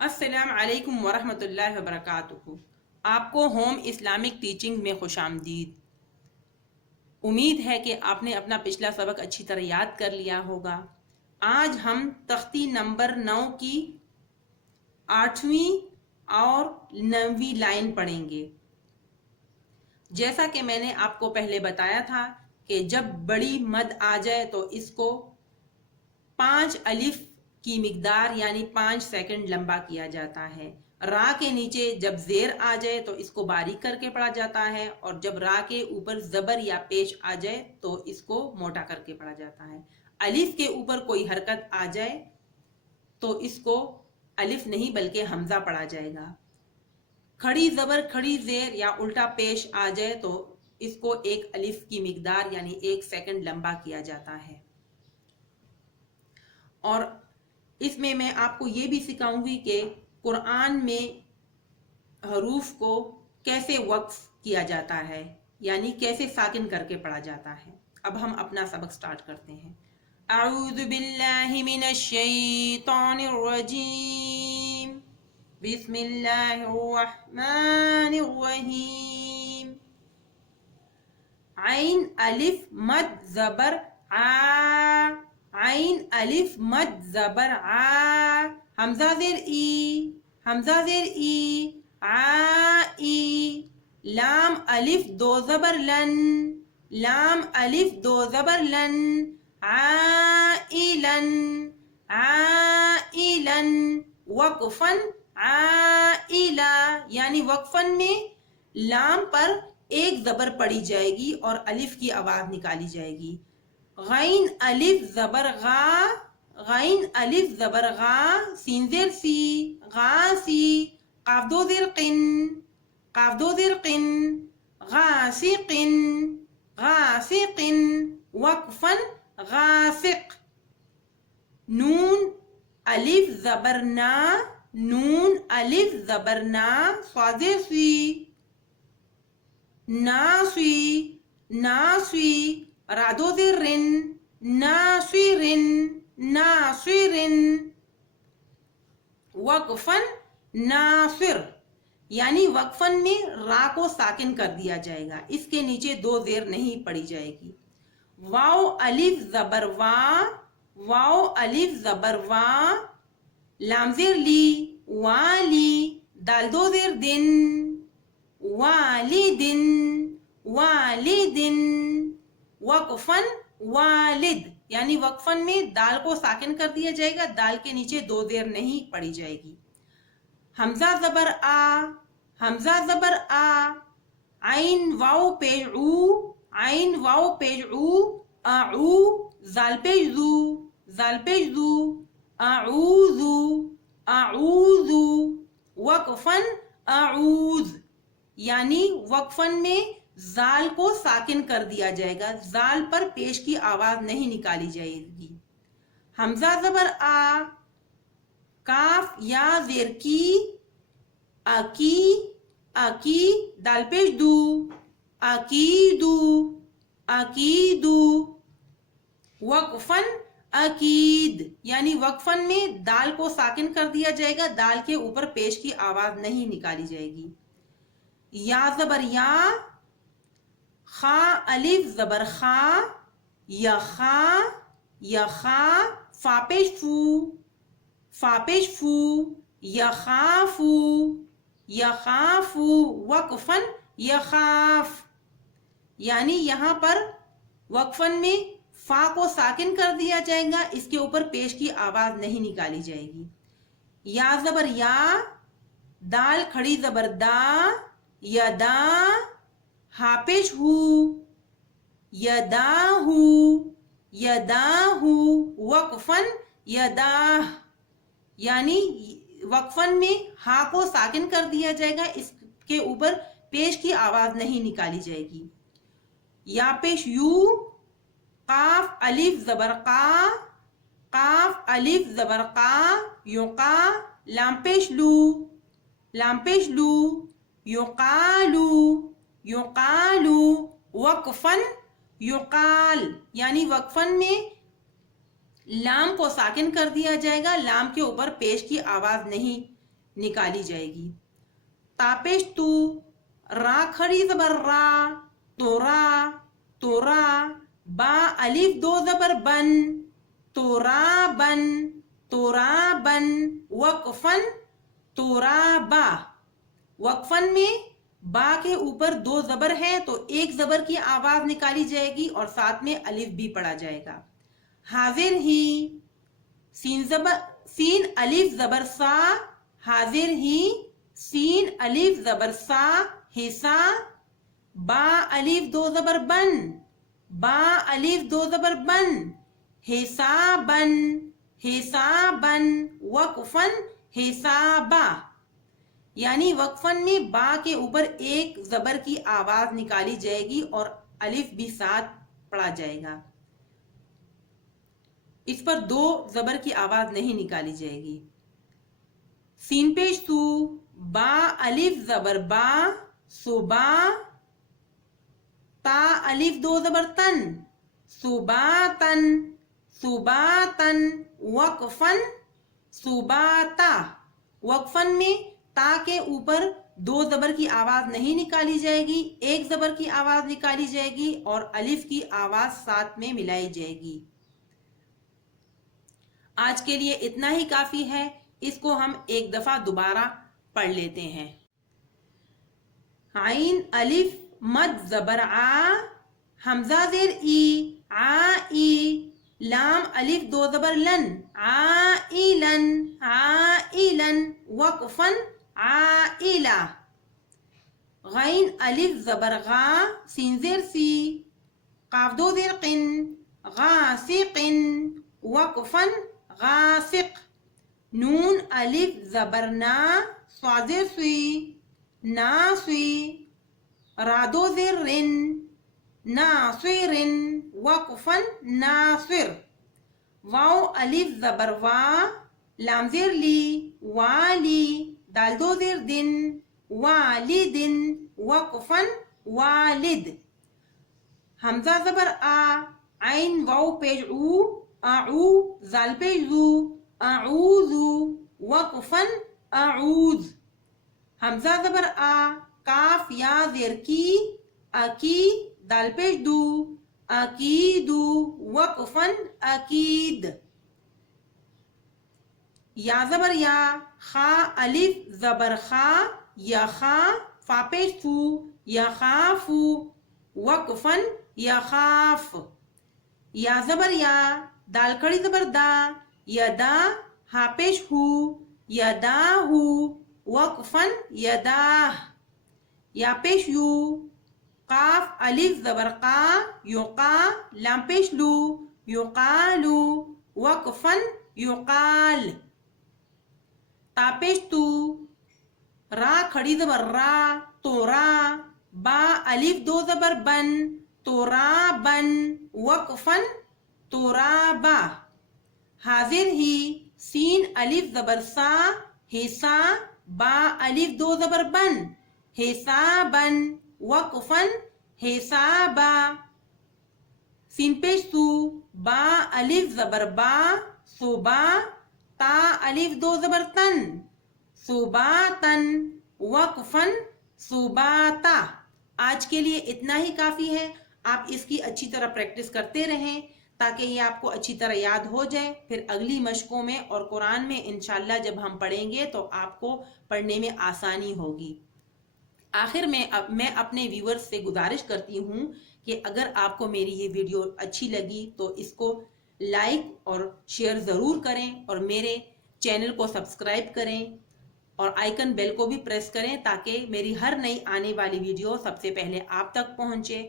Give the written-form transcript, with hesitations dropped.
السلام علیکم ورحمۃ اللہ وبرکاتہ۔ آپ کو ہوم اسلامک ٹیچنگ میں خوش آمدید۔ امید ہے کہ آپ نے اپنا پچھلا سبق اچھی طرح یاد کر لیا ہوگا۔ آج ہم تختی نمبر 9 کی 8ویں اور 9ویں لائن پڑھیں گے۔ جیسا کہ میں نے آپ کو پہلے بتایا تھا کہ جب بڑی مد آ جائے تو اس کو 5 الف کی مقدار یعنی 5 سیکنڈ لمبا کیا جاتا ہے۔ را کے نیچے جب زیر آ جائے تو اس کو باریک کر کے پڑھا جاتا ہے، اور جب را کے اوپر زبر یا پیش آ جائے تو اس کو موٹا کر کے پڑھا جاتا ہے۔ الف کے اوپر کوئی حرکت آ جائے تو اس کو الف نہیں بلکہ حمزہ پڑھا جائے گا۔ کھڑی زبر کھڑی زیر یا الٹا پیش آ جائے تو اس کو 1 الف کی مقدار یعنی 1 سیکنڈ لمبا کیا جاتا ہے۔ اور اس میں آپ کو یہ بھی سکھاؤں گی کہ قرآن میں حروف کو کیسے وقف کیا جاتا ہے، یعنی کیسے ساکن کر کے پڑھا جاتا ہے۔ اب ہم اپنا سبق سٹارٹ کرتے ہیں۔ اعوذ باللہ من الشیطان الرجیم، بسم اللہ الرحمن الرحیم۔ عین الف مد زبر آ، عین الف مد زبر آ، حمزہ زیر ای، حمزہ زیر ای، آ ای، لام الف 2 زبر لن، لام الف 2 زبر لن، عائلن، عائلن، وقفن عائلہ، یعنی وقفن میں لام پر 1 زبر پڑی جائے گی اور الف کی آواز نکالی جائے گی۔ غین الف زبر غا، غین الف زبر غا، سین زیر سی، غاسی، قاف 2 زیر قن، قاف 2 زیر قن، غاسقن، غاسقن، وقفن غاسق۔ نون الف زبر نا، نون الف زبر نا، صاد زیر سی، ناسی، ناسی، را 2 زیر رن، ناصرن، ناصرن، وقفن ناصر، یعنی وقفن میں را کو ساکن کر دیا جائے گا، اس کے نیچے 2 زیر نہیں پڑی جائے گی۔ واو الف زبر وا، واو الف زبر وا، لام زیر لی، والی، دال 2 زیر دن، والدن، والدن، وقفن والد، یعنی وقفن میں دال کو ساکن کر دیا جائے گا، دال کے نیچے 2 زیر نہیں پڑی جائے گی۔ حمزہ زبر آ، حمزہ زبر آ، عین واو پیش او، عین واو پیش او، اعو، زال پیش زو، زال پیش زو، اعوذو، اعوذو، وقفن اعوذ، یعنی وقفن میں زال کو ساکن کر دیا جائے گا، زال پر پیش کی آواز نہیں نکالی جائے گی۔ حمزہ زبر آ، کاف یا زیر کی، اکی، اکی، دال پیش دو، اکیدو، اکیدو، وقفن اکید، یعنی وقفن میں دال کو ساکن کر دیا جائے گا، دال کے اوپر پیش کی آواز نہیں نکالی جائے گی۔ یا زبر یا، خا الف زبر خا، یا خا، یا خا، فا پیش فو، فا پیش فو، یا خافو، یا خافو، وقفن یخاف، یعنی یہاں پر وقفن میں فا کو ساکن کر دیا جائے گا، اس کے اوپر پیش کی آواز نہیں نکالی جائے گی۔ یا زبر یا، دال کھڑی زبر دا، یدا، ہا پیش ہو، یداہو، یداہو، وقفن یداہ، یعنی وقفن میں ہا کو ساکن کر دیا جائے گا، اس کے اوپر پیش کی آواز نہیں نکالی جائے گی۔ یا پیش یو، قاف الف زبر قا، قاف الف زبر قا، یقا، لام پیش لو، لام پیش لو، یقالو، یقالو، وقفن یقال، یعنی وقفن میں لام کو ساکن کر دیا جائے گا، لام کے اوپر پیش کی آواز نہیں نکالی جائے گی. تاپیش تو، را کھڑی زبر را، تورا، تورا، با الف دو زبر بن، تورا بن، تورا بن، وقفن، تورا با. وقفن میں با کے اوپر دو زبر ہے تو ایک زبر کی آواز نکالی جائے گی اور ساتھ میں الف بھی پڑھا جائے گا. حاضر ہی، سین الف زبر سا، حاضر ہی، سین الف زبر سا، حصا. با الف دو زبر بن، با الف دو زبر بن، حسابن، حسابن، وقفن، حسابا. یعنی وقفن میں با کے اوپر ایک زبر کی آواز نکالی جائے گی اور الف بھی ساتھ پڑھا جائے گا. اس پر دو زبر کی آواز نہیں نکالی جائے گی. سین پیش سو، با الف زبر با، صبا. تا الف دو زبر تن، صباتن، صباتن، وقفن، صباتا. وقفن میں تا کے اوپر دو زبر کی آواز نہیں نکالی جائے گی، ایک زبر کی آواز نکالی جائے گی اور الف کی آواز ساتھ میں ملائی جائے گی. آج کے لیے اتنا ہی کافی ہے. اس کو ہم ایک دفعہ دوبارہ پڑھ لیتے ہیں. عین الف مد زبر آ، حمزہ زیر ای، آئی. لام الف دو زبر لن، عائلن، عائلن، وقفن، عائلہ. غین الف زبر غا، سین زیر سی، قاف دو زیر قن، غاسقن، وقفن، غاسق. نون الف زبر نا، صاد زیر سوی، ناسوی. را دو زیر رن، ناصرن، وقفن، ناصر. واو الف زبر وا، لام زیر لی، والی. دال دو زیر دن، والدن، وقفن، والد. حمزہ زبر آ، عین واو پیش او، اعو. زال پیش زو، اعوذو، وقفن، اعوذ. حمزہ زبر آ، کاف یا زیر کی، اکی. دال پیش دو، اکیدو، وقفن، اکید. یا زبر یا، خا الف زبر خا، یخا. فا پیش فو، یخافو، وقفن، یخاف. یا زبر یا، دال کھڑی زبر دا، یدا. ہا پیش ہو، یداہو، وقفن، یداہ. یا پیش یو، قاف الف زبر قا، یقا. لام پیش لو، یقالو، وقفن، یقال. تا پیش تو، را کھڑی زبر را، تورا. با الف دو زبر بن، تورابن، وقفن، تورابا. حاضر ہی، سین الف زبر سا، حصا. با الف دو زبر بن، حسابن، وقفن، حسابا. سین پیش سو، با الف زبر با، صبا. تا الف دو زبر تن، صباتن، وقفن، صباتا. آج کے لیے اتنا ہی کافی ہے. آپ اس کی اچھی طرح پریکٹس کرتے رہیں تاکہ یہ آپ کو اچھی طرح یاد ہو جائے. پھر اگلی مشقوں میں اور قرآن میں انشاءاللہ جب ہم پڑھیں گے تو آپ کو پڑھنے میں آسانی ہوگی. آخر میں میں اپنے ویورز سے گزارش کرتی ہوں کہ اگر آپ کو میری یہ ویڈیو اچھی لگی تو اس کو لائک اور شیئر ضرور کریں اور میرے چینل کو سبسکرائب کریں اور آئیکن بیل کو بھی پریس کریں تاکہ میری ہر نئی آنے والی ویڈیو سب سے پہلے آپ تک پہنچے.